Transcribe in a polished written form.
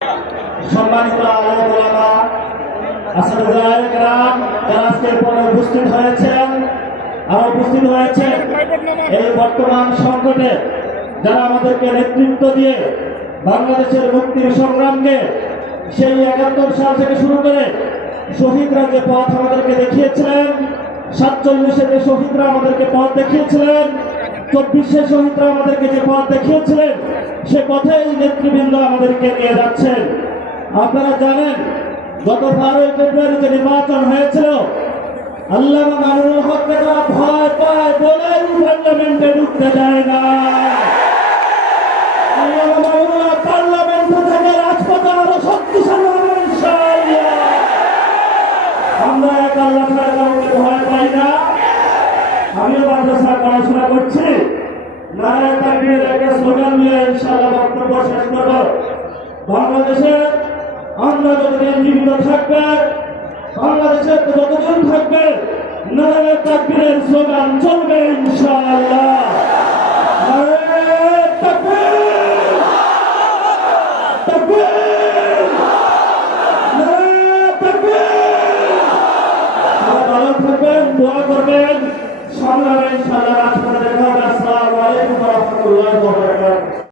সম্মানিত আলেম ওলামা, আসসালামু গ্রাম যারা আজকের পরে উপস্থিত হয়েছেন আর উপস্থিত হয়েছেন এই বর্তমান সংকটে যারা আমাদেরকে নেতৃত্ব দিয়ে বাংলাদেশের মুক্তির সংগ্রামকে সেই ৭১ সাল থেকে শুরু করে শহীদরা যে পথ আমাদেরকে দেখিয়েছিলেন, ৪৭-এ যে শহীদরা আমাদেরকে পথ দেখিয়েছিলেন, ২৪-এ শহীদরা আমাদেরকে যে পথ দেখিয়েছিলেন, সে পথেই নেতৃবৃন্দ আমাদেরকে নিয়ে যাচ্ছেন। আপনারা জানেন গত ১২ ফেব্রুয়ারি যে নির্বাচন হয়েছিল, আল্লামা মামুনুল হককে তারা ভয় পায় বলে পার্লামেন্টে ঢুকতে দেয় না। আল্লামা মামুনুল পার্লামেন্ট থেকে রাজপথে আরো শক্তিশালী হবে ইনশাআল্লাহ। আমরা এক আল্লাহ ছাড়া কাউকে ভয় পাই না। আমিও মাদ্রাসা পড়াশোনা করছি, নারায়ে তাকবীর একটা স্লোগান নিয়ে ইনশাআল্লাহ বক্তব্য শেষ করব। বাংলাদেশে আমরা যতদিন জীবিত থাকবে, বাংলাদেশে যতদিন থাকবে, নারায়ে তাকবীরের স্লোগান চলবে ইনশাআল্লাহ। নারায়ে তাকবীর, তাকবীর, নারায়ে তাকবীর। সবাই ভালো থাকবেন, দোয়া করবেন, সামনে ইনশাআল্লাহ রাজপথে দেখা হবে। আসসালামু আলাইকুম ওয়া রাহমাতুল্লাহি ওয়া বারাকাতুহু।